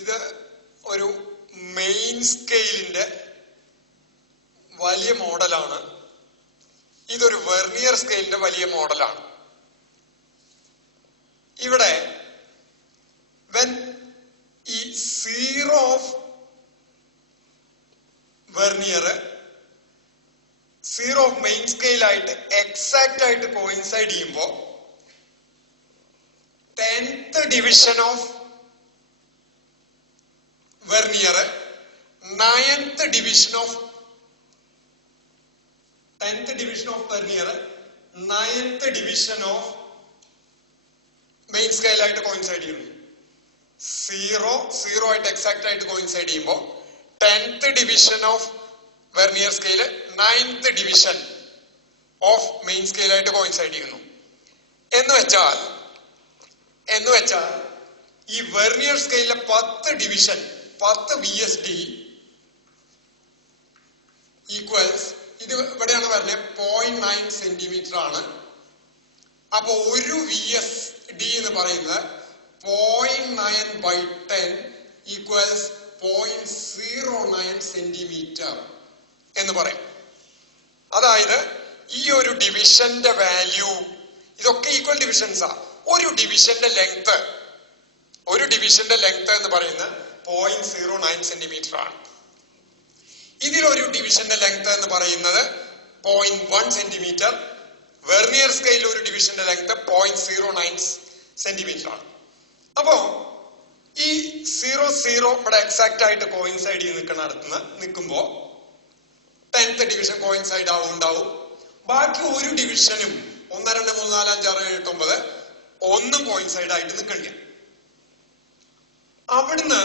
ഇത് ഒരു മെയിൻ സ്കെയിലിന്റെ വലിയ മോഡലാണ്. ഇതൊരു വെർനിയർ സ്കെയിലിന്റെ വലിയ മോഡലാണ്. ഇവിടെ വെൻ ഈ zero of vernier zero of main സ്കെയിലായിട്ട് എക്സാക്റ്റ് ആയിട്ട് കോയിൻസൈഡ് ചെയ്യുമ്പോൾ 10th division of vernier 9th division of vernier 9th division of main സ്കെയിലായിട്ട് കോയിൻസൈഡ് ചെയ്യുന്നു. സീറോ ആയിട്ട് എക്സാക്റ്റ് ആയിട്ട് കോയിൻസൈഡ് ചെയ്യുമ്പോൾ 10th division of vernier scale 9th division of main സ്കെയിലായിട്ട് coincide ചെയ്യുന്നു. എന്ന് വെച്ചാൽ ഈ വെർനിയർ സ്കെയിലിലെ 10 ഡിവിഷൻ 10 VSD ഈക്വൽസ് ഇത് ഇവിടെയാണ് പറഞ്ഞത് 0.9 സെന്റിമീറ്റർ ആണ്. അപ്പൊ ഒരു VSD എന്ന് പറയുന്നത് 0.9/10 ഈക്വൽസ് 0.09 സെന്റിമീറ്റർ എന്ന് പറയും. അതായത് ഈ ഒരു ഡിവിഷന്റെ വാല്യൂ, ഇതൊക്കെ ഈക്വൽ ഡിവിഷൻസാ. ഒരു ഡിവിഷന്റെ ലെങ്ത് എന്ന് പറയുന്നത് 0.09 സെന്റിമീറ്റർ ആണ്. ഇതിലൊരു ഡിവിഷന്റെ ലെങ്ത് എന്ന് പറയുന്നത് 0.1 സെന്റിമീറ്റർ. വെർനിയർ സ്കെയിലിൽ ഒരു ഡിവിഷന്റെ ലെങ്ത് 0.09 സെന്റിമീറ്റർ ആണ്. അപ്പോ ഈ 0 ഇവിടെ എക്സാക്റ്റ് ആയിട്ട് കോയിൻസൈഡ് ചെയ്ത് നിൽക്കുമ്പോ 10th ഡിവിഷൻ കോയിൻസൈഡ് ഉണ്ടാവും. ബാക്കി ഒരു ഡിവിഷനും 1, 2, 3, 4, 5, 6, 7, 8, 9 ഒന്നും കോയിൻസൈഡ് ആയിട്ട് നിൽക്കണില്ല. അവിടുന്ന്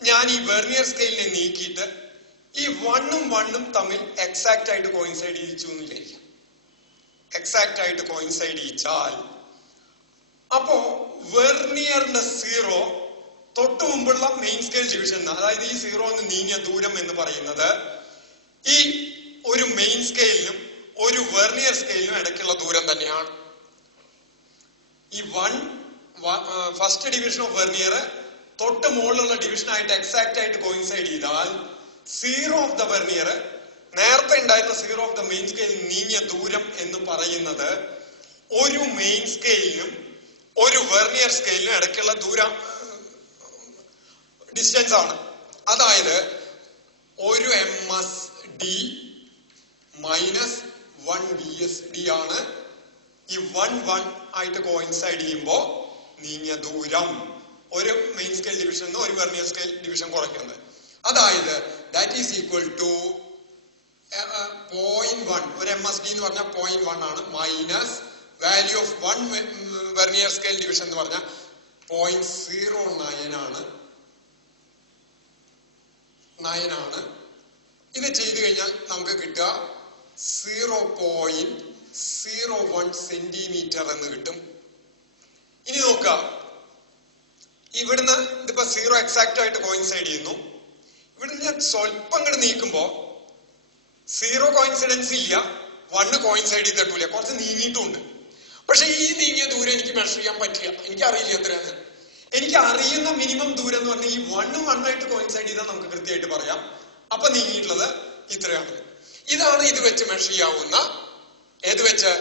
ഞാൻ ഈ വെർനിയർ സ്കെയിലിനെ നീക്കിയിട്ട് ഈ 1ഉം 1ഉം തമ്മിൽ എക്സാക്റ്റ് ആയിട്ട് കോയിൻസൈഡ് ചെയ്യിച്ചു എന്ന് വിചാരിക്കാം. എക്സാക്റ്റ് ആയിട്ട് കോയിൻസൈഡ് ചെയ്യിച്ചാൽ അപ്പോ വെർനിയറിന്റെ 0 തൊട്ട് മുമ്പുള്ള മെയിൻ സ്കെയിൽ ഡിവിഷൻ, അതായത് ഈ 0 എന്ന് നീങ്ങിയ ദൂരം എന്ന് പറയുന്നത് ഈ ഒരു മെയിൻ സ്കെയിലിനും ഒരു വെർനിയർ സ്കെയിലിനും ഇടയ്ക്കുള്ള ദൂരം തന്നെയാണ്. ഈ ഫസ്റ്റ് ഡിവിഷൻ ഓഫ് വെർനിയർ തൊട്ട് മുകളിലുള്ള ഡിവിഷനായിട്ട് എക്സാക്റ്റ് ആയിട്ട് കോയിൻസൈഡ് ചെയ്താൽ 0 ഓഫ് ദ വെർനിയർ, നേരത്തെ ഉണ്ടായിരുന്ന 0 ഓഫ് ദ മെയിൻ സ്കെയിലിൽ നീങ്ങിയ ദൂരം എന്ന് പറയുന്നത് ഒരു മെയിൻ സ്കെയിലിനും ഒരു വെർനിയർ സ്കെയിലിനും ഇടയ്ക്കുള്ള ദൂരം ഡിസ്റ്റൻസ് ആണ്. അതായത് ഒരു MSD മൈനസ് 1 VSD ആണ് ഈ 1 ആയിട്ട് കോയിൻസൈഡ് ചെയ്യുമ്പോൾ നീങ്ങിയ ദൂരം, ഒരു മെയിൻ സ്കെയിൽ ഡിവിഷൻ ഒരു വെർനിയർ സ്കെയിൽ ഡിവിഷൻ കുറയ്ക്കുന്നത്. അതായത് ദാറ്റ് ഈസ് ഈക്വൽ ടു 0.1, ഒരു MSD എന്ന് പറഞ്ഞാൽ 0.1 ആണ്, minus value of 1 vernier scale division എന്ന് പറഞ്ഞാൽ 0.09 ആണ്. ഇത് ചെയ്തു കഴിഞ്ഞാൽ നമുക്ക് കിട്ടുക 0.01 സെന്റിമീറ്റർ എന്ന് കിട്ടും. ഇനി നോക്കുക, ഇവിടുന്ന് ഇതിപ്പോ 0 എക്സാക്റ്റ് ആയിട്ട് കോയിൻസൈഡ് ചെയ്യുന്നു. ഇവിടുന്ന് ഞാൻ സ്വല്പം ഇങ്ങോട്ട് നീക്കുമ്പോ 0 കോയിൻസിഡൻസ് ഇല്ല, 1 കോയിൻസൈഡ് ചെയ്തിട്ടില്ല, കുറച്ച് നീങ്ങിയിട്ടുണ്ട്. പക്ഷെ ഈ നീങ്ങിയ ദൂരം എനിക്ക് മെഷർ ചെയ്യാൻ പറ്റില്ല, എനിക്കറിയില്ല എത്രയാണ്. എനിക്ക് അറിയുന്ന മിനിമം ദൂരം എന്ന് പറഞ്ഞാൽ ഈ 1ഉം 1 ആയിട്ട് കോയിൻസൈഡ് ചെയ്താൽ നമുക്ക് കൃത്യമായിട്ട് പറയാം. അപ്പൊ നീങ്ങിയിട്ടുള്ളത് ഇത്രയാണ്. ഇതാണ് ഇത് വെച്ച് മെഷർ ചെയ്യാവുന്ന, ഏത് വെച്ച്,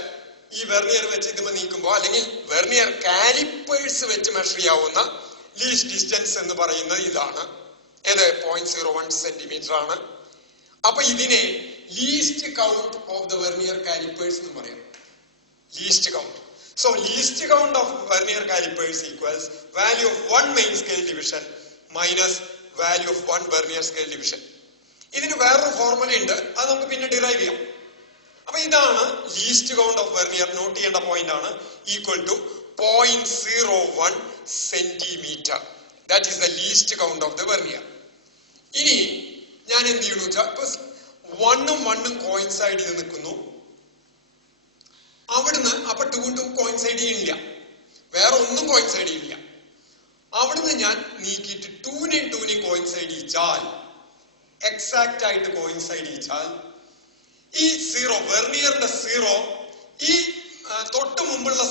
ഈ വെർനിയർ വെച്ച് ഇതുമ്മ നീക്കുമ്പോ അല്ലെങ്കിൽ വെർനിയർ കാലിപ്പേഴ്സ് വെച്ച് മെഷർ ചെയ്യാവുന്ന ലീസ്റ്റ് ഡിസ്റ്റൻസ് എന്ന് പറയുന്നത് ഇതാണ്. ഏത് 0.01 സെന്റിമീറ്റർ ആണ്. അപ്പൊ ഇതിനെ least count of the vernier callipers എന്ന് പറയാം. Least count. So least count of vernier calipers equals value of 1 main scale division minus value of 1 vernier scale division. ഇതിന് വേറൊരു ഫോർമുല ഉണ്ട്, അത് നമുക്ക് പിന്നെ ഡിറൈവ് ചെയ്യാം. അപ്പൊ ഇതാണ് least count of vernier. Note ചെയ്യേണ്ട പോയിന്റ് ആണ്, equal to 0.01 centimetre. That is the least count of the vernier. ഇനി ഞാൻ എന്ത് ചെയ്യണു വെച്ചാൽ 1ഉം 1ഉം കോയിൻസൈഡ് ചെയ്ത് നിൽക്കുന്നു. അവിടുന്ന് അപ്പൊ 2 കോയിൻസൈഡ് ചെയ്യില്ല, വേറെ ഒന്നും കോയിൻസൈഡ് ചെയ്യില്ല. അവിടുന്ന് ഞാൻ നീക്കിയിട്ട് 2നെയും 2നെയും കോയിൻസൈഡ് ചെയ്യിച്ചാൽ, എക്സാക്റ്റ് ആയിട്ട് കോയിൻസൈഡ് ചെയ്യിച്ചാൽ ഈ 0 വെർനിയറിന്റെ 0 ഈ തൊട്ട് മുമ്പുള്ള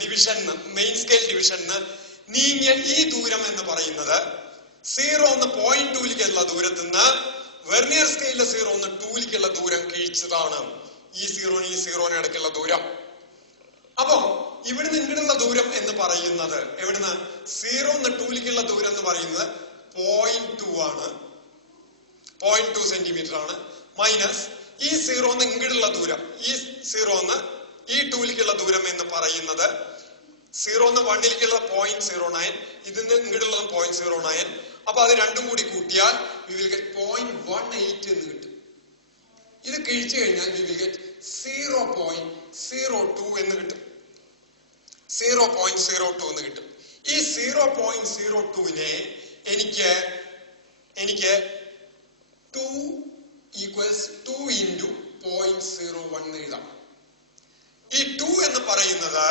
ഡിവിഷന്, മെയിൻ സ്കെയിൽ ഡിവിഷന് നീങ്ങിയ ഈ ദൂരം എന്ന് പറയുന്നത് 0 എന്ന് 0.2ലേക്കുള്ള ദൂരത്തിൽ നിന്ന് വെർനിയർ സ്കെയിലിലെ 0 എന്ന് 2ലേക്കുള്ള ദൂരം കഴിച്ചതാണ് ഈ 0 ഇടയ്ക്കുള്ള ദൂരം. അപ്പോ ഇവിടുന്ന് ഇങ്ങോട്ടുള്ള ദൂരം എന്ന് പറയുന്നത് എവിടുന്ന് 0 എന്ന് 2ലേക്കുള്ള ദൂരം എന്ന് പറയുന്നത് 0.2 ആണ്, 0.2 സെന്റിമീറ്റർ ആണ്. മൈനസ് ഈ 0 എന്ന് ഇങ്ങോട്ടുള്ള ദൂരം, ഈ 0 എന്ന് ഈ 2ലേക്കുള്ള ദൂരം എന്ന് പറയുന്നത് 0 എന്ന് 1ലേക്കുള്ള 0.09, ഇതിന്ന് ഇങ്ങോട്ടുള്ള 0.09. അപ്പൊ അത് രണ്ടും കൂടി കൂട്ടിയാൽ we will get 0.18 എന്ന് കിട്ടും. ഇത് കഴിച്ചു കഴിഞ്ഞാൽ we will get 0.02 എന്ന് കിട്ടും. 0.02 എന്ന് കിട്ടും. ഈ 0.02നെ എനിക്ക് 2 equals 2 into 0.01 എന്ന് എഴുതാം. ഈ 2 എന്ന് പറയുന്നത്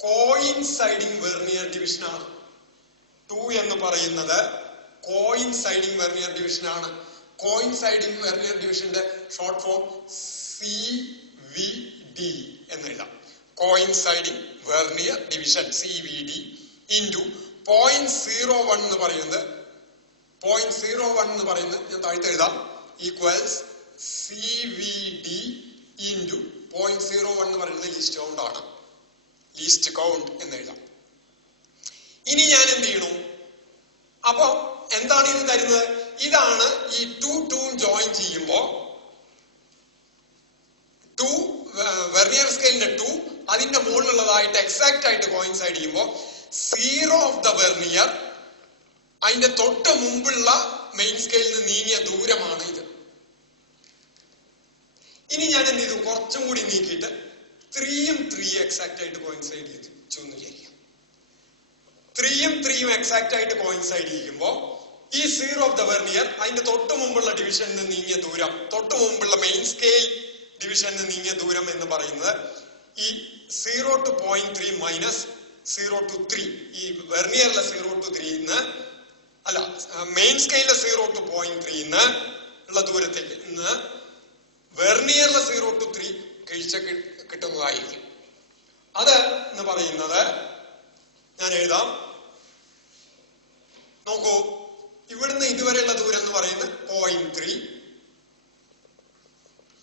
കോയിൻസൈഡിങ് വെർനിയർ ഡിവിഷൻ ആണ്. 2 എന്ന് പറയുന്നത് കോയിൻസൈഡിങ് വെർനിയർ ഡിവിഷൻ ആണ്. കോയിൻസൈഡിങ് വെർനിയർ ഡിവിഷന്റെ ഷോർട്ട് ഫോം CVD എന്ന് എഴുതാം. Coinciding vernier division CVD into 0.01 എന്ന് പറയുന്നത് 0.01 എന്ന് പറയുന്നത് ഞാൻ താഴ്ത്ത് എഴുതാം ഈക്വൽസ് CVD ഇൻറ്റു 0.01 എന്ന് പറയുന്നത് ലീസ്റ്റ് കൗണ്ട് ആണ്. ലീസ്റ്റ് കൗണ്ട് എന്ന് എഴുതാം. ഇനി ഞാൻ എന്ത് ചെയ്യണു? അപ്പൊ എന്താണ് ഇത് തരുന്നത്? ഇതാണ് ഈ 2 ജോയിൻ ചെയ്യുമ്പോ 2 വെർനിയർ സ്കെയിലിന്റെ 2 അതിന്റെ മുകളിലുള്ളതായിട്ട് എക്സാക്ട് ആയിട്ട് കോയിൻസൈഡ് ചെയ്യുമ്പോ 0 ഓഫ് ദ വെർനിയർ അതിന്റെ തൊട്ട് മുമ്പുള്ള മെയിൻ സ്കെയിലിൽ നിന്ന് നീങ്ങിയ ദൂരമാണ് ഇത്. ഇനി ഞാൻ എന്ത് ചെയ്തു? കുറച്ചും കൂടി നീക്കിയിട്ട് 3 എക്സാക്ട് ആയിട്ട് കോയിൻസൈഡ് ചെയ്തു എന്ന് വിചാരിക്കാം. 3 എക്സാക്ട് ആയിട്ട് കോയിൻസൈഡ് ചെയ്യുമ്പോ ഈ 0 ഓഫ് ദ വെർനിയർ അതിന്റെ തൊട്ട് മുമ്പുള്ള ഡിവിഷനിൽ നിന്ന് നീങ്ങിയ ദൂരം, തൊട്ട് മുമ്പുള്ള മെയിൻ സ്കെയിൽ ഡിവിഷനിൽ നിന്ന് നീങ്ങിയ ദൂരം എന്ന് പറയുന്നത് ഈ 0 to 0.3 മൈനസ് 0 to 3, ഈ വെർനിയറിലെ 0 to 3 അല്ല മെയിൻ സ്കെയിലിലെ 0 to 0.3 ഉള്ള ദൂരത്തിൽ നിന്ന് വെർനിയറിലെ 0 to 3 കഴിച്ച കിട്ടുന്നതായിരിക്കും. അത് എന്ന് പറയുന്നത് ഞാൻ എഴുതാം. നോക്കൂ, ഇവിടുന്ന് ഇതുവരെയുള്ള ദൂരം എന്ന് പറയുന്നത് 0.3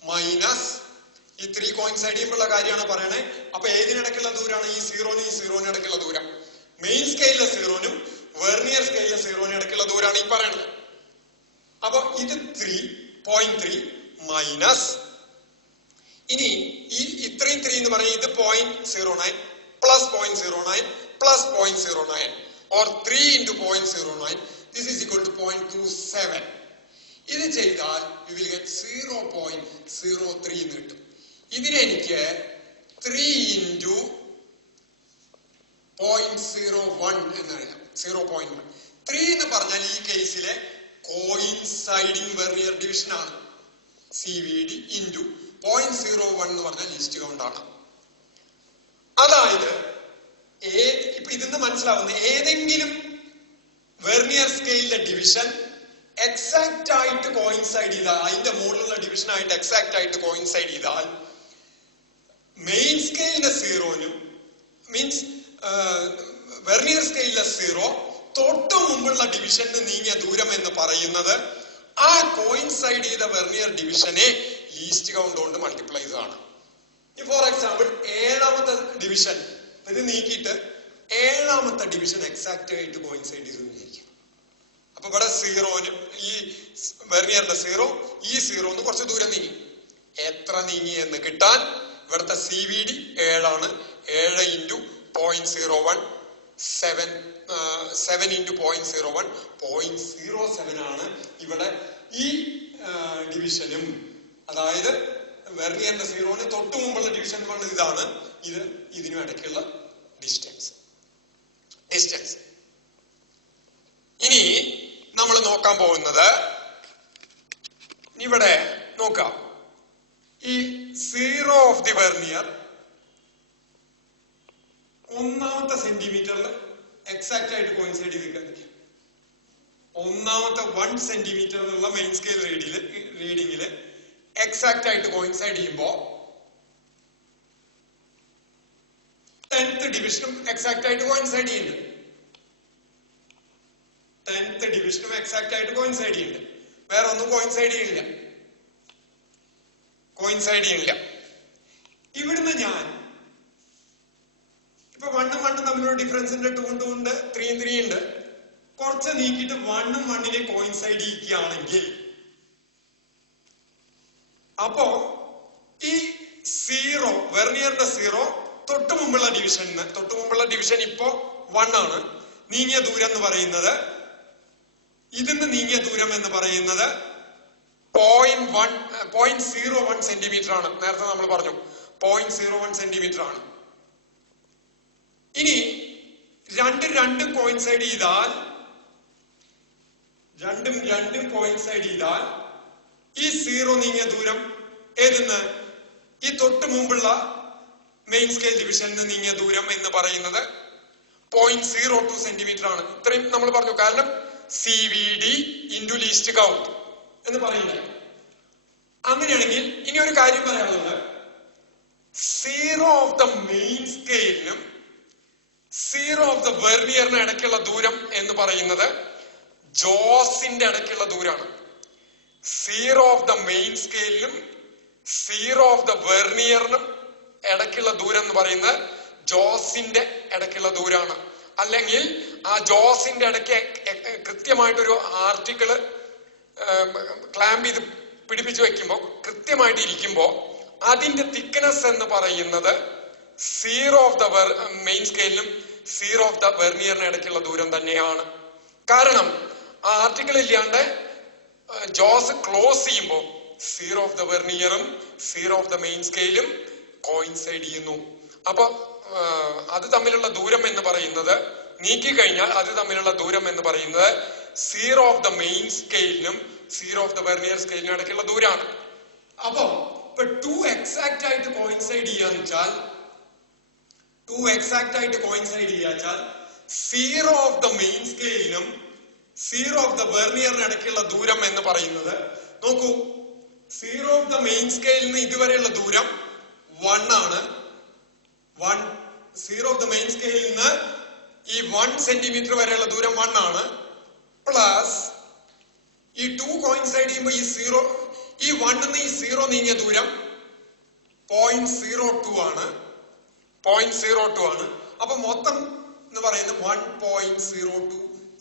മൈനസ് ഈ 3 കോയിൻസൈഡ് ചെയ്യുമ്പോഴുള്ള കാര്യമാണ് പറയണേ. അപ്പൊ ഏതിനിടയ്ക്കുള്ള ദൂരമാണ്? ഈ 0നും ഈ 0നും ഇടയ്ക്കുള്ള ദൂരം. മെയിൻ സ്കെയിലിലെ 0നും വെർനിയർ സ്കെയിലിലെ 0നും ഇടയ്ക്കുള്ള ദൂരമാണ് ഈ പറയണത്. അപ്പൊ ഇത് 0.3 മൈനസ് ഇനി ഈ ഇത്രയും 3 എന്ന് പറഞ്ഞാൽ ഇത് 0.09 plus 0.09 plus 0.09 or 3 into 0.09. This is equal to 0.27. ഇത് ചെയ്താൽ we will get 0.03 എന്ന് കിട്ടും. ഇതിനെ എനിക്ക് 3 into 0.01 എന്ന് എഴുതാം. 0.1. 3 എന്ന് പറഞ്ഞാൽ ഈ കേസിലെ കോയിൻസൈഡിങ് വെർനിയർ ഡിവിഷൻ ആണ്. CVD into 0.01 എന്ന് പറഞ്ഞാൽ ലീസ്റ്റ് കൗണ്ട് ആണ്. അതായത് ഇപ്പൊ ഇതിന്ന് മനസ്സിലാവുന്ന ഏതെങ്കിലും വെർനിയർ സ്കെയിലിലെ ഡിവിഷൻ എക്സാക്ട് ആയിട്ട് കോയിൻസൈഡ് ചെയ്താൽ, അതിന്റെ മുകളിലുള്ള ഡിവിഷൻ ആയിട്ട് എക്സാക്ട് ആയിട്ട് കോയിൻസൈഡ് ചെയ്താൽ മെയിൻ സ്കെയിലിന്റെ 0നും മീൻസ് വെർനിയർ സ്കെയിലിലെ 0 തൊട്ട് മുമ്പുള്ള ഡിവിഷന് നീങ്ങിയ ദൂരം എന്ന് പറയുന്നത് ആ കോയിൻസൈഡ് ചെയ്ത വെർനിയർ ഡിവിഷനെ ലീസ്റ്റ് കൗണ്ട് കൊണ്ട് മൾട്ടിപ്ലൈ ചെയ്തതാണ്. ഫോർ എക്സാമ്പിൾ 7ാമത്തെ ഡിവിഷൻ ഇത് നീക്കിയിട്ട് 7ാമത്തെ ഡിവിഷൻ എക്സാക്ട് ആയിട്ട് കോയിൻസൈഡ് ചെയ്തു വിചാരിക്കാം. അപ്പൊ ഇവിടെ 0നും ഈ വെർനിയറിന്റെ 0 ഈ 0 കുറച്ച് ദൂരം നീങ്ങി. എത്ര നീങ്ങി എന്ന് കിട്ടാൻ ഇവിടുത്തെ CVD 7 7 into 0.01 7 into 0.01 0.07 ആണ് ഇവിടെ ഈ ഡിവിഷനും, അതായത് വെർനിയറിന്റെ 0ന് തൊട്ട് മുമ്പുള്ള ഡിവിഷൻ പറഞ്ഞത് ഇതാണ്. ഇത് ഇതിനും ഇടയ്ക്കുള്ള ഡിസ്റ്റൻസ്. ഇനി നമ്മൾ നോക്കാൻ പോകുന്നത് ഇവിടെ നോക്കാം. ഈ 0 ഓഫ് ദി വെർനിയർ 1ാമത്തെ സെന്റിമീറ്ററിൽ എക്സാക്ട് ആയിട്ട് കോയിൻസൈഡ് ചെയ്തിരിക്കുക. 1ാമത്തെ 1 സെന്റിമീറ്ററിലുള്ള മെയിൻ സ്കെയിൽ റീഡിങ്ങില് എക്സാക്ട് ആയിട്ട് കോയിൻസൈഡ് ചെയ്യുമ്പോ 10th ഡിവിഷനും എക്സാക്ട് ആയിട്ട് കോയിൻസൈഡ് ചെയ്യുന്നുണ്ട്. 10th ഡിവിഷനും എക്സാക്ട് ആയിട്ട് കോയിൻസൈഡ് ചെയ്യുന്നുണ്ട്. വേറെ ഒന്നും കോയിൻസൈഡ് ചെയ്യില്ല. ഇവിടുന്ന് ഞാൻ ഇപ്പൊ 1 1 തമ്മിലുള്ള ഡിഫറൻസ് ഉണ്ട്, 2 2 ഉണ്ട്, 3 3 ഉണ്ട്. കുറച്ച് നീക്കിയിട്ട് 1 1 കോയിൻസൈഡ് ചെയ്യിക്കുകയാണെങ്കിൽ അപ്പോ ഈ 0 വെർനിയറിന്റെ 0 തൊട്ടു മുമ്പുള്ള ഡിവിഷൻ ഇപ്പോ 1 ആണ്. നീങ്ങിയ ദൂരം എന്ന് പറയുന്നത്, ഇതിന്ന് നീങ്ങിയ ദൂരം എന്ന് പറയുന്നത് 0.01 സെന്റിമീറ്റർ ആണ്. നേരത്തെ നമ്മൾ പറഞ്ഞു 0.01 സെന്റിമീറ്റർ ആണ്. ഇനി രണ്ടും കോയിൻസൈഡ് ചെയ്താൽ ഈ 0 നീങ്ങിയ ദൂരം ഏതെന്ന് ഈ തൊട്ട് മുമ്പുള്ള മെയിൻ സ്കെയിൽ ഡിവിഷനിൽ നീങ്ങിയ ദൂരം എന്ന് പറയുന്നത് 0.02 സെന്റിമീറ്റർ ആണ്. ഇത്രയും നമ്മൾ പറഞ്ഞു. കാരണം CVD ഇൻറ്റു ലീസ്റ്റ് കൗണ്ട് എന്ന് പറയുന്നത്. അങ്ങനെയാണെങ്കിൽ ഇനി ഒരു കാര്യം പറയാനുള്ളത്, 0 ഓഫ് ദ മെയിൻ സ്കെയിലിനും 0 ഓഫ് ദ വെർനിയറിനും ഇടയ്ക്കുള്ള ദൂരം എന്ന് പറയുന്നത് ജോസിന്റെ ഇടയ്ക്കുള്ള ദൂരമാണ്. 0 ഓഫ് ദ മെയിൻ സ്കെയിലിനും 0 ഓഫ് ദ വെർനിയറിനും ഇടയ്ക്കുള്ള ദൂരം എന്ന് പറയുന്നത് ജോസിന്റെ ഇടയ്ക്കുള്ള ദൂരമാണ്. അല്ലെങ്കിൽ ആ ജോസിന്റെ ഇടയ്ക്ക് കൃത്യമായിട്ടൊരു ആർട്ടിക്കിള് ക്ലാമ്പ് ചെയ്ത് പിടിപ്പിച്ചു വെക്കുമ്പോൾ കൃത്യമായിട്ട് ഇരിക്കുമ്പോൾ അതിന്റെ തിക്നെസ് എന്ന് പറയുന്നത് 0 ഓഫ് ദ മെയിൻ സ്കെയിലിനും 0 ഓഫ് ദ വെർനിയറിനും ഇടയ്ക്കുള്ള ദൂരം തന്നെയാണ്. കാരണം ആ ആർട്ടിക്കിൾ ഇല്ലാണ്ട് ജോസ് ക്ലോസ് ചെയ്യുമ്പോൾ 0 ഓഫ് ദ വെർനിയറും 0 ഓഫ് ദ മെയിൻ സ്കെയിലും കോയിൻസൈഡ് ചെയ്യുന്നു. അപ്പൊ അത് തമ്മിലുള്ള ദൂരം എന്ന് പറയുന്നത്, നീക്കി കഴിഞ്ഞാൽ അത് തമ്മിലുള്ള ദൂരം എന്ന് പറയുന്നത് 0 ഓഫ് ദ മെയിൻ സ്കെയിലിനും 0 ഓഫ് ദ വെർനിയർ സ്കെയിലിനും ഇടയ്ക്കുള്ള ദൂരമാണ്. അപ്പൊ 2 എക്സാക്ട് ആയിട്ട് കോയിൻസൈഡ് ചെയ്യാന്ന് വെച്ചാൽ 0 ഓഫ് ദ മെയിൻ സ്കെയിലിനും 0 ഓഫ് ദ വെർനിയറിനും ഇടയ്ക്കുള്ള ദൂരം എന്ന് പറയുന്നത്, നോക്കൂ, 0 ഓഫ് ദ മെയിൻ സ്കെയിലിന് ഇതുവരെയുള്ള ദൂരം 1 ആണ്. 0 ഓഫ് ദ മെയിൻ സ്കെയിലിൽ നിന്ന് ഈ 1 സെന്റിമീറ്റർ വരെയുള്ള ദൂരം 1 ആണ്. പ്ലസ് ഈ 2 കോയിൻസൈഡ് ചെയ്യുമ്പോൾ ഈ 1 നിന്ന് ഈ 0 നീങ്ങിയ ദൂരം 0.02 ആണ്. അപ്പൊ മൊത്തം എന്ന് പറയുന്നത് 1.02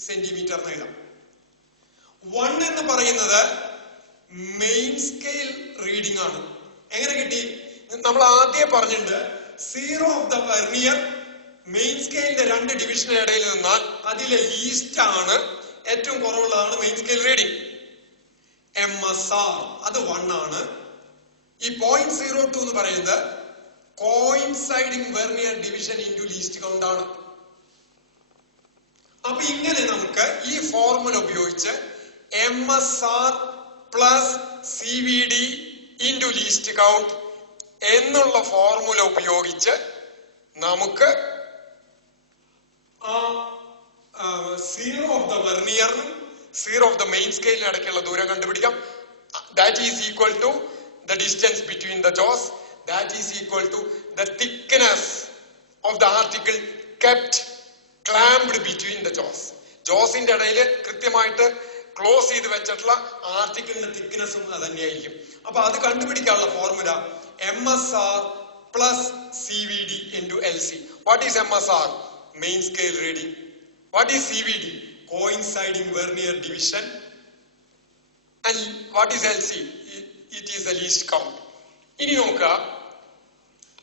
സെന്റിമീറ്റർ എന്ന് എഴുതാം. 1 എന്ന് പറയുന്നത് മെയിൻ സ്കെയിൽ റീഡിംഗ് ആണ്. എങ്ങനെ കിട്ടി? നമ്മൾ ആദ്യം പറഞ്ഞിട്ടുണ്ട് 0 ഓഫ് ദ വെർനിയർ മെയിൻ സ്കെയിലിന്റെ 2 ഡിവിഷന് ഇടയിൽ നിന്നാൽ അതിലെ ലീസ്റ്റ് ആണ്, ഏറ്റവും കുറവുള്ളതാണ് മെയിൻ സ്കെയിൽ റീഡിംഗ്. MSR അത് 1 ആണ്. ഈ 0.02 എന്ന് പറയുന്നത് coinciding vernier division into least count ആണ്. അപ്പൊ ഇങ്ങനെ നമുക്ക് ഈ ഫോർമുല ഉപയോഗിച്ച് MSR plus CVD into least count എന്നുള്ള ഫോർമുല ഉപയോഗിച്ച് നമുക്ക് 0 ഓഫ് ദ വെർനിയറിനും 0 ഓഫ് ദ മെയിൻ സ്കെയിലിനും ഇടയ്ക്കുള്ള ദൂരം കണ്ടുപിടിക്കാം. That is equal to the distance between the jaws. That is equal to the thickness of the article kept clamped between the jaws. ജോസിന്റെ ഇടയിൽ കൃത്യമായിട്ട് ക്ലോസ് ചെയ്ത് വെച്ചിട്ടുള്ള ആർട്ടിക്കിളിന്റെ തിക്നെസ്സും അത് തന്നെയായിരിക്കും. അപ്പൊ അത് കണ്ടുപിടിക്കാനുള്ള formula MSR plus CVD into LC. What is MSR? Main scale reading. What is CVD? Coinciding vernier division. And what is LC? It is the least count. ഇനി നോക്കുക,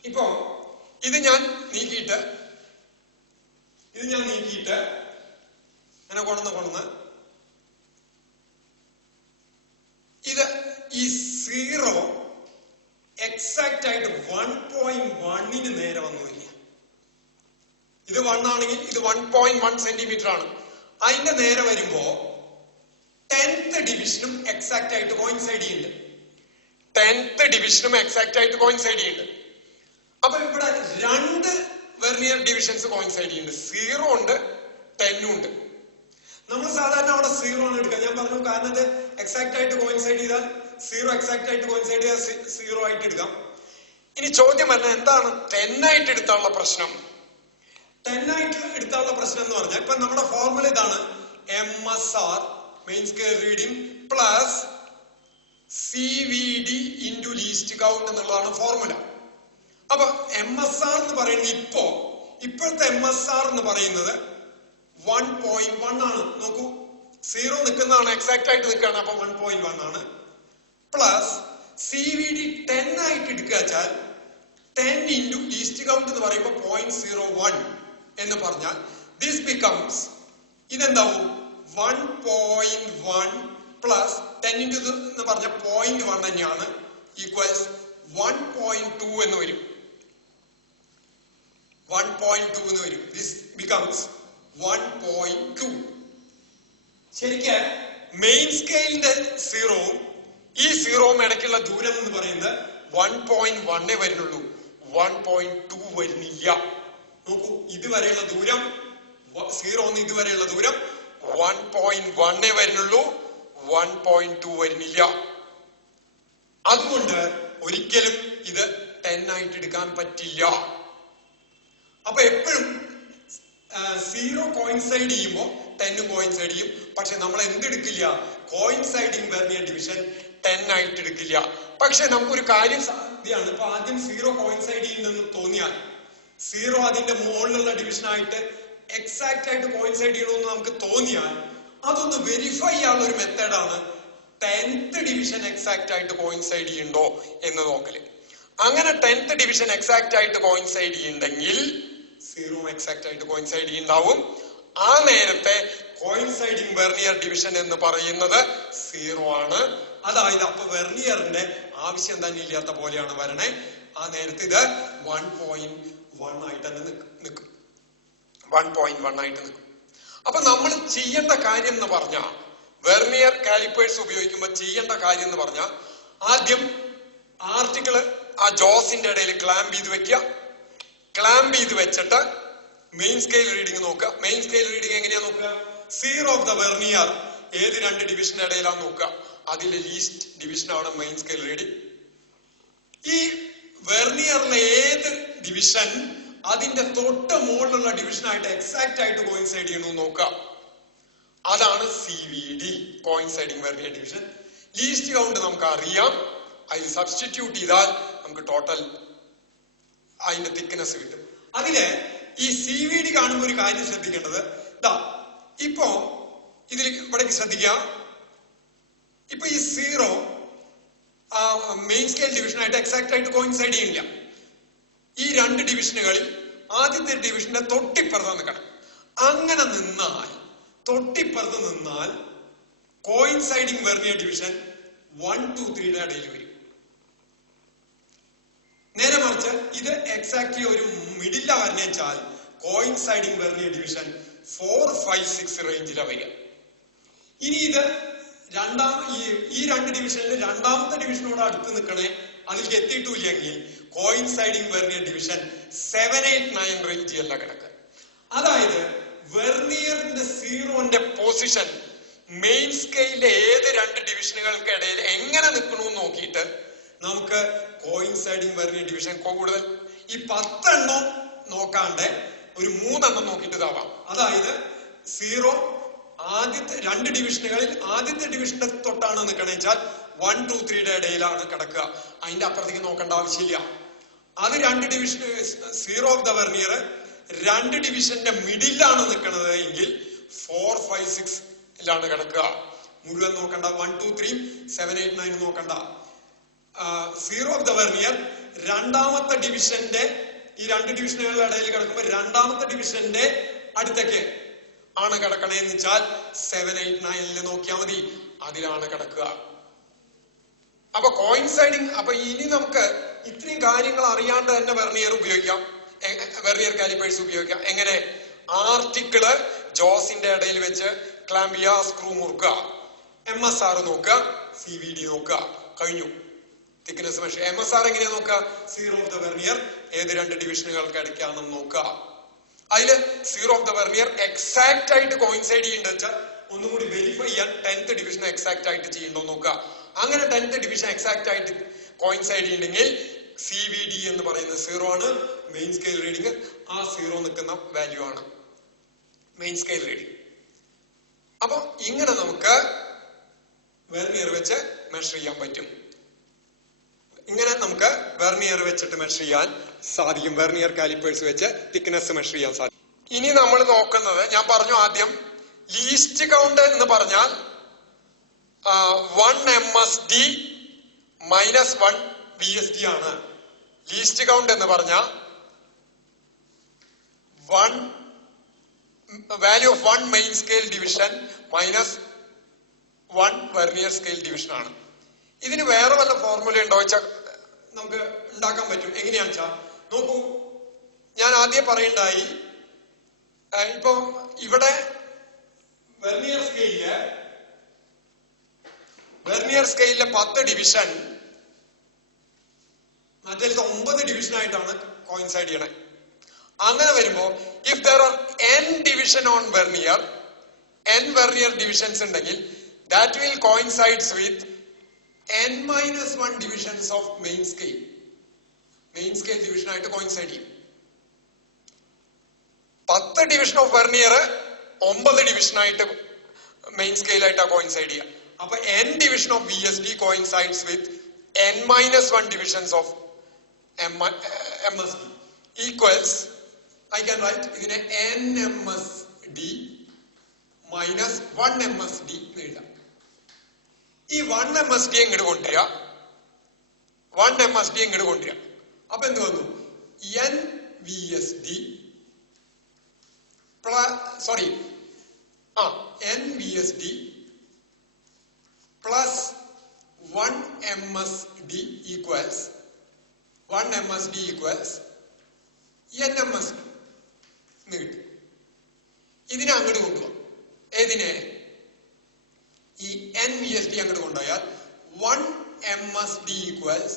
ഇപ്പോ ഇത് ഞാൻ നീക്കിയിട്ട് അങ്ങനെ കൊണ്ടുവന്ന് ഇത് ഈ 0 എക്സാക്ട് ആയിട്ട് 1.1 നേരെ വന്നു വരിക. ഇത് 1 ആണെങ്കിൽ ഇത് 1.1 സെന്റിമീറ്റർ ആണ്. അതിന്റെ നേരെ വരുമ്പോ 10th ഡിവിഷനും എക്സാക്ട് ആയിട്ട് കോയിൻസൈഡ് ചെയ്യുന്നുണ്ട്. 10th ഡിവിഷനും എക്സാക്ട് ആയിട്ട് കോയിൻസൈഡ് ചെയ്യുന്നുണ്ട്. അപ്പൊ ഇവിടെ 2 വെർനിയർ ഡിവിഷൻസ് കോയിൻസൈഡ് ചെയ്യുന്നുണ്ട്. 0 ഉണ്ട്, 10 ഉണ്ട്. നമ്മൾ സാധാരണ അവിടെ 0 ആണ് എടുക്കുക. ഞാൻ പറഞ്ഞു, കാരണം ഇത് എക്സാക്ട് ആയിട്ട് കോയിൻസൈഡ് ചെയ്താൽ 0 എക്സാക്ട് ആയിട്ട് കോയിൻസൈഡ് ചെയ്താൽ 0 ആയിട്ട് എടുക്കാം. ഇനി ചോദ്യം പറഞ്ഞാൽ എന്താണ് 10 ആയിട്ട് എടുത്താനുള്ള പ്രശ്നം? 10 ആയിട്ട് എടുത്താനുള്ള പ്രശ്നം എന്ന് പറഞ്ഞാൽ ഇപ്പൊ നമ്മുടെ ഫോർമുല ഇതാണ്. MSR main scale reading plus CVD into least count എന്നുള്ളതാണ് ഫോർമുല. അപ്പൊ MSR എന്ന് പറയുന്നത് ഇപ്പോഴത്തെ MSR എന്ന് പറയുന്നത് 1.1 ആണ്. നോക്കൂ, 0 നിൽക്കുന്നതാണ്, എക്സാക്ട് ആയിട്ട് നിൽക്കുകയാണ്, അപ്പൊ 1.1 ആണ്. പ്ലസ് CVD 10 ആയിട്ട് എടുക്കുക വെച്ചാൽ 10 ഇൻറ്റു ലീസ്റ്റ് കൗണ്ട് എന്ന് പറയുമ്പോൾ 0.01 എന്ന് പറഞ്ഞാൽ ദിസ് ബിക്കംസ് ഇതെന്താവും 1.1 പ്ലസ് 10 ഇൻറ്റു എന്ന് പറഞ്ഞ 0.1 തന്നെയാണ് ഈക്വൽസ് 1.2 എന്ന് വരും. 1.2 എന്ന് വരും. This becomes 1.2. ശരിക്കും മെയിൻ സ്കെയിലിന്റെ സീറോവും ഈ സീറോവും ഇടയ്ക്കുള്ള ദൂരം എന്ന് പറയുന്നത് 1.1 വരുന്നുള്ളൂ, 1.2 വരുന്നില്ല. നോക്കൂ, ഇതുവരെയുള്ള ദൂരം 0 ഇതുവരെയുള്ള ദൂരം 1.1 വരുന്നുള്ളൂ, 1.2 വരുന്നില്ല. അതുകൊണ്ട് ഒരിക്കലും ഇത് 10 ആയിട്ട് എടുക്കാൻ പറ്റില്ല. അപ്പൊ എപ്പോഴും 0 കോയിൻസൈഡ് ചെയ്യുമ്പോൾ 10 കോയിൻസൈഡ് ചെയ്യും. പക്ഷെ നമ്മൾ എന്തെടുക്കില്ല, കോയിൻസൈഡിങ് വെർനിയർ ഡിവിഷൻ 10 ആയിട്ട് എടുക്കില്ല. പക്ഷെ നമുക്കൊരു കാര്യം സാധ്യമാണ്. ഇപ്പൊ ആദ്യം 0 കോയിൻസൈഡ് ചെയ്യുന്നെന്ന് തോന്നിയാൽ 0 അതിന്റെ മുകളിലുള്ള ഡിവിഷൻ ആയിട്ട് എക്സാക്ട് ആയിട്ട് കോയിൻസൈഡ് ചെയ്യണമെന്ന് നമുക്ക് തോന്നിയാൽ അതൊന്ന് വെരിഫൈ ചെയ്യാനുള്ള ഒരു മെത്തേഡാണ് 10th ഡിവിഷൻ എക്സാക്ട് ആയിട്ട് കോയിൻസൈഡ് ചെയ്യുന്നുണ്ടോ എന്ന് നോക്കല്. അങ്ങനെ 10th ഡിവിഷൻ എക്സാക്ട് ആയിട്ട് കോയിൻസൈഡ് ചെയ്യുന്നുണ്ടെങ്കിൽ 0 എക്സാക്ട് ആയിട്ട് കോയിൻസൈഡ് ചെയ്യുന്നുണ്ടാവും. ആ നേരത്തെ കോയിൻസൈഡിങ് വെർനിയർ ഡിവിഷൻ എന്ന് പറയുന്നത് 0 ആണ്. അതായത് അപ്പൊ വെർനിയറിന്റെ ആവശ്യം തന്നെ ഇല്ലാത്ത പോലെയാണ് വരണേ. ആ നേരത്തെ ഇത് 1.1 ആയിട്ട് തന്നെ നിൽക്കും, 1.1 ആയിട്ട് നിൽക്കും. അപ്പൊ നമ്മൾ ചെയ്യേണ്ട കാര്യം എന്ന് പറഞ്ഞാൽ, വെർനിയർ കാലിപ്പേഴ്സ് ഉപയോഗിക്കുമ്പോൾ ചെയ്യേണ്ട കാര്യം എന്ന് പറഞ്ഞാൽ, ആദ്യം ആർട്ടിക്കിള് ആ ജോസിന്റെ ഇടയിൽ ക്ലാമ്പ് ചെയ്ത് വെക്കുക. ക്ലാമ്പ് ചെയ്ത് വെച്ചിട്ട് മെയിൻ സ്കെയിൽ റീഡിംഗ് നോക്കുക. മെയിൻ സ്കെയിൽ റീഡിംഗ് എങ്ങനെയാ നോക്കുക? 0 ഓഫ് ദ വെർനിയർ ഏത് 2 ഡിവിഷന്റെ ഇടയിലാണ് നോക്കുക. അതിലെ ലീസ്റ്റ് ഡിവിഷനാണ് മെയിൻ സ്കെയിൽ റീഡിംഗ്. ഈ വെർനിയറിലെ ഏത് ഡിവിഷൻ അതിന്റെ തൊട്ട് മുകളിലുള്ള ഡിവിഷനായിട്ട് എക്സാക്ട് ആയിട്ട് കോയിൻസൈഡ് ചെയ്യണമെന്ന് നോക്കുക. അതാണ് CVD, coinciding vernier division. Least count നമുക്ക് അറിയാം, അതിൽ സബ്സ്റ്റിറ്റ്യൂട്ട് ചെയ്താൽ നമുക്ക് ടോട്ടൽ അതിന്റെ തിക്നെസ് കിട്ടും. അതില് ഈ CVD കാണുമ്പോൾ ഒരു കാര്യം ശ്രദ്ധിക്കേണ്ടത്, ഇപ്പോ ഇതിൽ ഇവിടേക്ക് ശ്രദ്ധിക്കുക. ഇപ്പൊ ഈ 0 മെയിൻ സ്കെയിൽ ഡിവിഷനായിട്ട് എക്സാക്ട് ആയിട്ട് കോയിൻസൈഡ് ചെയ്യില്ല. ഈ 2 ഡിവിഷനുകളിൽ ആദ്യത്തെ ഡിവിഷന്റെ തൊട്ടിപ്പുറത്ത് നിൽക്കണം. അങ്ങനെ നിന്നാൽ, തൊട്ടിപ്പുറത്ത് നിന്നാൽ കോയിൻസൈഡിങ് വെർനിയർ ഡിവിഷൻ 1, 2, 3 ഇടയിൽ വരും. നേരെ മറിച്ച് ഇത് എക്സാക്ട്ലി ഒരു മിഡില വരച്ചാൽ കോയിൻസൈഡിങ് വെർനിയർ ഡിവിഷൻ 4, 5, 6 റേഞ്ചിലാണ് വരിക. ഇനി ഇത് ഈ 2 ഡിവിഷനിൽ രണ്ടാമത്തെ ഡിവിഷനോട് അടുത്ത് നിൽക്കണേ, അതിലേക്ക് എത്തിയിട്ടില്ലെങ്കിൽ കോയിൻസൈഡിങ് വെർനിയർ ഡിവിഷൻ 7, 8, 9 റേഞ്ചിലല്ല കിടക്കുക. അതായത് വെർനിയറിന്റെ 0ന്റെ പൊസിഷൻ മെയിൻ സ്കെയിലിലെ ഏത് 2 ഡിവിഷനുകൾക്ക് ഇടയിൽ എങ്ങനെ നിൽക്കണമെന്ന് നോക്കിയിട്ട് നമുക്ക് കോയിൻസൈഡിങ് വെർനിയർ ഡിവിഷൻ കൂടുതൽ ഈ 10 എണ്ണം നോക്കാണ്ട് ഒരു 3 എണ്ണം നോക്കിയിട്ട് ഇതാവാം. അതായത് 0 ആദ്യത്തെ 2 ഡിവിഷനുകളിൽ ആദ്യത്തെ ഡിവിഷന്റെ തൊട്ടാണ് നിൽക്കണേ വെച്ചാൽ 1, 2, 3 ഇടയിലാണ് കിടക്കുക. അതിന്റെ അപ്പുറത്തേക്ക് നോക്കേണ്ട ആവശ്യമില്ല. അത് 2 ഡിവിഷൻ 0 ഓഫ് ദ വെർനിയർ 2 ഡിവിഷന്റെ മിഡിലാണ് നിൽക്കുന്നത് എങ്കിൽ 4, 5, 6 കിടക്കുക. മുഴുവൻ നോക്കണ്ട. 1, 2, 3, 7, 8, 9 നോക്കണ്ട. 0 ഓഫ് ദ വെർനിയർ രണ്ടാമത്തെ ഡിവിഷന്റെ ഈ 2 ഡിവിഷനുകളുടെ ഇടയിൽ കിടക്കുമ്പോൾ രണ്ടാമത്തെ ഡിവിഷന്റെ അടുത്തേക്ക് ആണ് കിടക്കണേന്ന് വെച്ചാൽ 7, 8, 9 നോക്കിയാൽ മതി, അതിലാണ് കിടക്കുക. അപ്പൊ കോയിൻസൈഡിങ്, അപ്പൊ ഇനി നമുക്ക് ഇത്രയും കാര്യങ്ങൾ അറിയാണ്ട് തന്നെ വെർനിയർ ഉപയോഗിക്കാം, വെർനിയർ കാലിപ്പേഴ്സ് ഉപയോഗിക്കാം. എങ്ങനെ? ആർട്ടിക്കിള് ജോസിന്റെ ഇടയിൽ വെച്ച് ക്ലാമ്പ് ചെയ്യുക, സ്ക്രൂ മുറുക്കുക, MSR നോക്കുക, CVD നോക്കുക, കഴിഞ്ഞു. Thickness measure. MSR എങ്ങനെയാ നോക്കുക? 0 ഓഫ് ദ വെർനിയർ ഏത് 2 ഡിവിഷനുകൾക്ക് ഇടയ്ക്കാണെന്ന് നോക്കുക. അതില് 0 ഓഫ് ദ വെർനിയർ എക്സാക്ട് ആയിട്ട് കോയിൻസൈഡ് ചെയ്യേണ്ടത് വെച്ചാൽ ഒന്നും കൂടി വെരിഫൈ ചെയ്യാൻ 10th ഡിവിഷൻ എക്സാക്ട് ആയിട്ട് ചെയ്യണ്ടോ നോക്കുക. അങ്ങനെ 10th ഡിവിഷൻ എക്സാക്ട് ആയിട്ട് കോയിൻസൈഡ് ചെയ്യണമെങ്കിൽ CVD എന്ന് പറയുന്നത് 0 ആണ്. മെയിൻ സ്കെയിൽ റീഡിംഗ് ആ 0 നിൽക്കുന്ന വാല്യൂ ആണ് മെയിൻ സ്കെയിൽ റീഡിംഗ്. അപ്പൊ ഇങ്ങനെ നമുക്ക് വെർനിയർ വെച്ച് മെഷർ ചെയ്യാൻ പറ്റും. ഇങ്ങനെ നമുക്ക് വെർനിയർ വെച്ചിട്ട് മെഷർ ചെയ്യാൻ സാധിക്കും. വെർനിയർ കാലിപ്പേഴ്സ് വെച്ച് തിക്നെസ് മെഷർ ചെയ്യാൻ സാധിക്കും. ഇനി നമ്മൾ നോക്കുന്നത്, ഞാൻ പറഞ്ഞു ആദ്യം ലീസ്റ്റ് കൗണ്ട് എന്ന് പറഞ്ഞാൽ 1 MSD മൈനസ് 1 VSD ആണ്. ലീസ്റ്റ് കൗണ്ട് എന്ന് പറഞ്ഞാൽ value of 1 main scale division minus 1 vernier scale division ആണ്. ഇതിന് വേറെ വല്ല ഫോർമുല ഉണ്ടോ വെച്ചാൽ നമുക്ക് ഉണ്ടാക്കാൻ പറ്റും. എങ്ങനെയാണെന്ന് വെച്ചാൽ നോക്കൂ, ഞാൻ ആദ്യം പറയണ്ടായി, ഇപ്പൊ ഇവിടെ വെർനിയർ സ്കെയിലിലെ 10 ഡിവിഷൻ മറ്റേത് 9 ഡിവിഷൻ ആയിട്ടാണ് കോയിൻസൈഡ് ചെയ്യണേ. അങ്ങനെ വരുമ്പോ if there are n division on vernier, n vernier divisions ഉണ്ടെങ്കിൽ that will coincides with n-1 divisions of main scale. Main scale division ആയിട്ട് കോയിൻസൈഡ് ചെയ്യും. 10 ഡിവിഷൻ ഓഫ് വെർനിയർ 9 ഡിവിഷൻ ആയിട്ട് മെയിൻ സ്കെയിൽ ആയിട്ടാ coincide ചെയ്യുക. അപ്പൊ n division of VSD coincides with n-1 divisions of MSD equals, I can write ഇതിനെ n-MSD minus 1 MSD എഴുതാം. ഈ 1 MSD ഇങ്ങോട്ട് കൊണ്ടുവരിക, 1 MSD ഇങ്ങോട്ട് കൊണ്ടുവരിക. അപ്പൊ എന്ത് വന്നു? NVSD plus 1 MSD equals NMSD എന്ന് കിട്ടും. ഇതിനെ അങ്ങോട്ട് കൊണ്ടുപോകാം. ഏതിനെ? ഈ NVSD അങ്ങോട്ട് കൊണ്ടുപോയാൽ 1 MSD ഈക്വൽസ്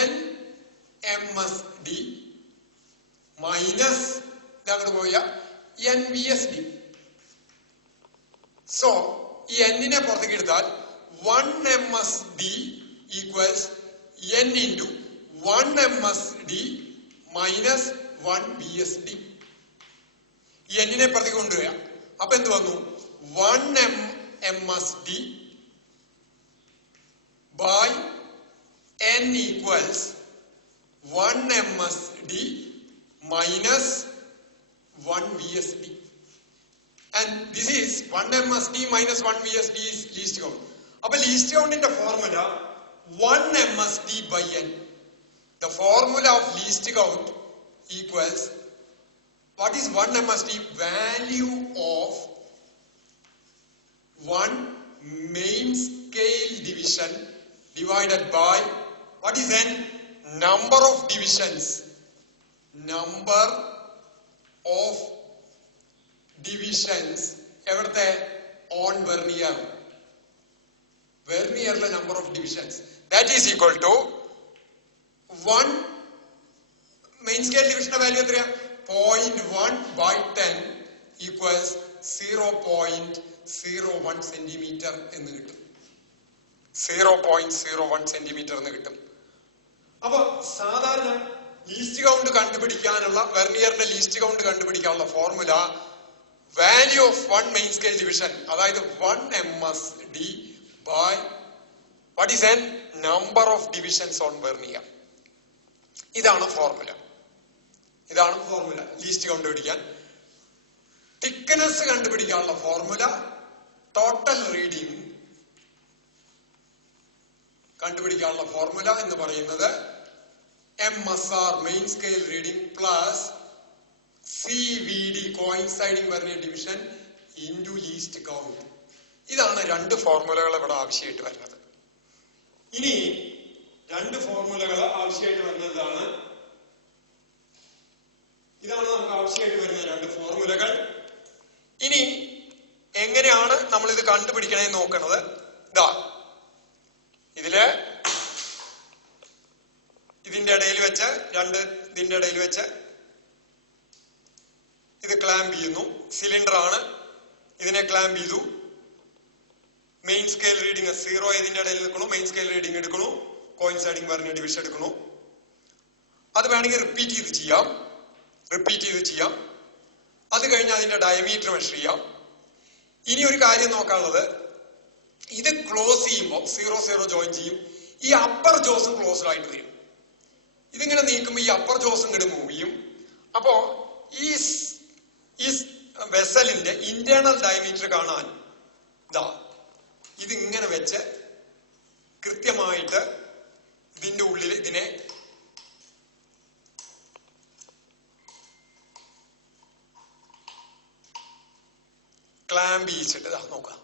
NMSD മൈനസ് ഇതങ്ങോട്ട് പോയ NVSD. സോ ഈ n-നെ പുറത്തേക്ക് എടുത്താൽ 1 MSD equals n into 1 MSD minus 1 VSD. ഈ n-നെ പുറത്തേക്ക് കൊണ്ടുവരിക. അപ്പൊ എന്ത് വന്നു? 1 MSD by n equals 1 MSD minus 1 VSD. And this is 1 MSD minus 1 VSD is least count. Appo least count in the formula 1 MSD by n. The formula of least count equals, what is 1 MSD? Value of 1 main scale division divided by, what is n? Number of divisions. Number of divisions എവിടത്തെ? on vernier. വെർനിയറിലെ number of divisions. That is equal to 1 main scale division value എത്രയാ? 0.1 by 10 equals 0.01 centimeter എന്ന് കിട്ടും. 0.01 centimeter എന്ന് കിട്ടും. അപ്പൊ സാധാരണ least count കണ്ടുപിടിക്കാനുള്ള, വെർനിയറിന്റെ least count കണ്ടുപിടിക്കാനുള്ള formula value of 1 main scale division, അതായത് 1 MSD by what is n? Number of divisions on vernier. ഇതാണ് ഫോർമുല. ലീസ്റ്റ് കണ്ടുപിടിക്കാൻ. തിക്നെസ് കണ്ടുപിടിക്കാനുള്ള ഫോർമുല, ടോട്ടൽ റീഡിംഗ് കണ്ടുപിടിക്കാനുള്ള ഫോർമുല എന്ന് പറയുന്നത് MSR main scale reading plus CVD coinciding vernier division into least count. ഇതാണ് 2 ഫോർമുലകൾ ഇവിടെ ആവശ്യമായിട്ട് വരുന്നത്. ഇനി 2 ഫോർമുലകൾ ആവശ്യമായിട്ട് വരുന്നതാണ്. ഇതാണ് നമുക്ക് ആവശ്യമായിട്ട് വരുന്ന 2 ഫോർമുലകൾ. ഇനി എങ്ങനെയാണ് നമ്മൾ ഇത് കണ്ടുപിടിക്കണേന്ന് നോക്കണത്? ഇതിന്റെ ഇടയിൽ വെച്ച് ഇതിന്റെ ഇടയിൽ വെച്ച് ഇത് ക്ലാമ്പ് ചെയ്യുന്നു. സിലിണ്ടർ ആണ്, ഇതിനെ ക്ലാമ്പ് ചെയ്തു. മെയിൻ സ്കെയിൽ റീഡിംഗ് 0 ഇതിന്റെ ഇടയിൽ എടുക്കണു, മെയിൻ സ്കെയിൽ റീഡിംഗ് എടുക്കണു, കോയിൻസൈഡിംഗ് വെർനിയർ ഡിവിഷൻ എടുക്കണു. അത് വേണമെങ്കിൽ റിപ്പീറ്റ് ചെയ്ത് ചെയ്യാം. അത് കഴിഞ്ഞ് അതിന്റെ ഡയമീറ്റർ മെഷർ ചെയ്യാം. ഇനി ഒരു കാര്യം നോക്കാനുള്ളത്, ഇത് ക്ലോസ് ചെയ്യുമ്പോൾ 0 ജോയിൻ ചെയ്യും, ഈ അപ്പർ ജോസും ക്ലോസ്ഡ് ആയിട്ട് വരും. ഇതിങ്ങനെ നീക്കുമ്പോൾ ഈ അപ്പർ ജോസും ഇങ്ങോട്ട് മൂവ് ചെയ്യും. അപ്പോ ഈ വെസലിന്റെ ഇന്റേണൽ ഡയമീറ്റർ കാണാൻ ഇതാ ഇതിങ്ങനെ വെച്ച് കൃത്യമായിട്ട് ഇതിന്റെ ഉള്ളിൽ ഇതിനെ ക്ലാമ്പ് ചെയ്യിച്ചിട്ട് നോക്കാം.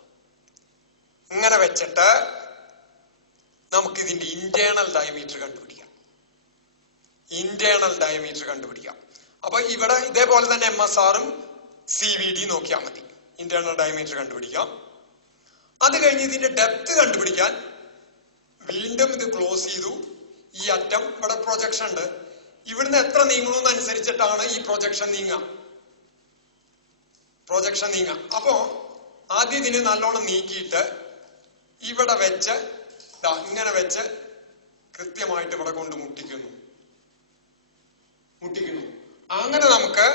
ഇങ്ങനെ വെച്ചിട്ട് നമുക്ക് ഇതിന്റെ ഇന്റേണൽ ഡയമീറ്റർ കണ്ടുപിടിക്കാം. ഇന്റേണൽ ഡയമീറ്റർ കണ്ടുപിടിക്കാം. അപ്പൊ ഇവിടെ ഇതേപോലെ തന്നെ MSRും CVD നോക്കിയാൽ മതി. ഇന്റേണൽ ഡയമീറ്റർ കണ്ടുപിടിക്കാം. അത് കഴിഞ്ഞ് ഇതിന്റെ ഡെപ്ത് കണ്ടുപിടിക്കാൻ വീണ്ടും ഇത് ക്ലോസ് ചെയ്തു. ഈ അറ്റം ഇവിടെ പ്രൊജക്ഷൻ ഉണ്ട്. ഇവിടുന്ന് എത്ര നീങ്ങണമെന്നനുസരിച്ചിട്ടാണ് ഈ പ്രൊജക്ഷൻ നീങ്ങുക. അപ്പോ ആദ്യം ഇതിനെ നല്ലോണം നീക്കിയിട്ട് ഇവിടെ വെച്ച് ഇങ്ങനെ വെച്ച് കൃത്യമായിട്ട് ഇവിടെ കൊണ്ട് മുട്ടിക്കുന്നു. അങ്ങനെ നമുക്ക്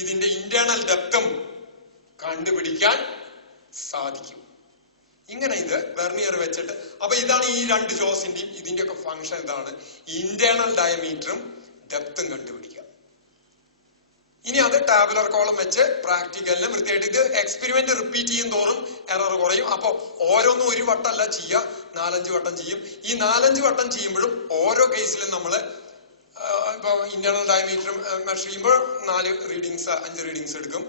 ഇതിന്റെ ഇന്റേണൽ ഡെപ്തും കണ്ടുപിടിക്കാൻ സാധിക്കും. ഇങ്ങനെ ഇത് വെർനിയർ വെച്ചിട്ട്, അപ്പൊ ഇതാണ് ഈ രണ്ട് ജോസിന്റെയും ഇതിന്റെ ഒക്കെ ഫംഗ്ഷൻ. ഇതാണ് ഇന്റേണൽ ഡയമീറ്ററും ഡെപ്തും കണ്ടുപിടിക്കുക. ഇനി അത് ടാബുലർ കോളം വെച്ച് പ്രാക്ടിക്കലിന് വൃത്തിയായിട്ട്, ഇത് എക്സ്പെരിമെന്റ് റിപ്പീറ്റ് ചെയ്യും തോറും എറർ കുറയും. അപ്പൊ ഓരോന്നും ഒരു വട്ടമല്ല ചെയ്യുക, 4-5 വട്ടം ചെയ്യും. ഈ 4-5 വട്ടം ചെയ്യുമ്പോഴും ഓരോ കേസിലും നമ്മള് ഇപ്പൊ ഇന്റേണൽ ഡയമീറ്റർ മെഷർ ചെയ്യുമ്പോൾ 5 റീഡിങ്സ് എടുക്കും.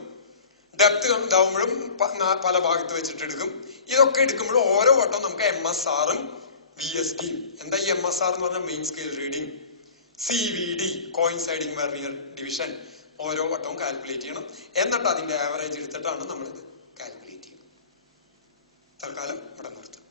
ഡെപ്ത് ഇതാവുമ്പോഴും പല ഭാഗത്ത് വെച്ചിട്ട് എടുക്കും. ഇതൊക്കെ എടുക്കുമ്പോഴും ഓരോ വട്ടം നമുക്ക് MSRും VSDയും, എന്താ ഈ MSR എന്ന് പറഞ്ഞാൽ main scale reading, CVD coinciding vernier division ഓരോ വട്ടവും കാൽക്കുലേറ്റ് ചെയ്യണം. എന്നിട്ട് അതിന്റെ ആവറേജ് എടുത്തിട്ടാണ് നമ്മളിത് കാൽക്കുലേറ്റ് ചെയ്യുന്നത്. തൽക്കാലം ഇവിടെ നിർത്തും.